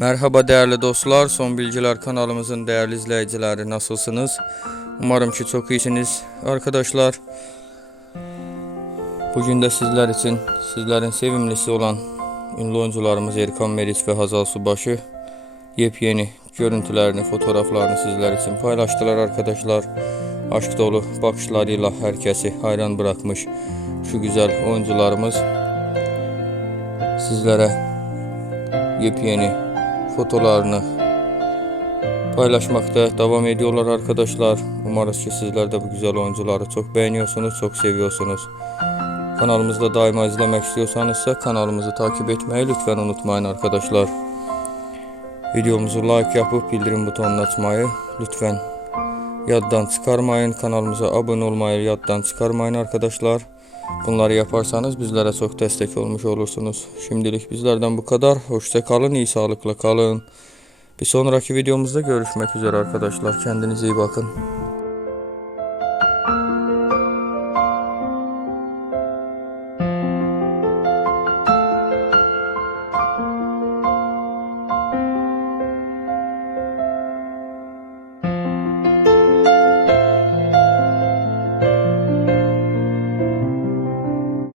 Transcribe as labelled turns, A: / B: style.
A: Merhaba değerli dostlar, Son Bilgiler kanalımızın değerli izleyicileri nasılsınız? Umarım ki çok iyisiniz arkadaşlar. Bugün de sizler için, sizlerin sevimlisi olan ünlü oyuncularımız Erkan Meriç ve Hazal Subaşı yepyeni görüntülerini, fotoğraflarını sizler için paylaştılar arkadaşlar. Aşk dolu bakışlarıyla herkesi hayran bırakmış şu güzel oyuncularımız sizlere yepyeni fotolarını paylaşmakta devam ediyorlar arkadaşlar. Umarız ki sizler de bu güzel oyuncuları çok beğeniyorsunuz, çok seviyorsunuz. Kanalımızda daima izlemek istiyorsanız ise kanalımızı takip etmeyi lütfen unutmayın arkadaşlar. Videomuzu like yapıp bildirim butonunu açmayı lütfen yaddan çıkarmayın. Kanalımıza abone olmayı yaddan çıkarmayın arkadaşlar. Bunları yaparsanız bizlere çok destek olmuş olursunuz. Şimdilik bizlerden bu kadar. Hoşça kalın, iyi sağlıkla kalın. Bir sonraki videomuzda görüşmek üzere arkadaşlar. Kendinize iyi bakın.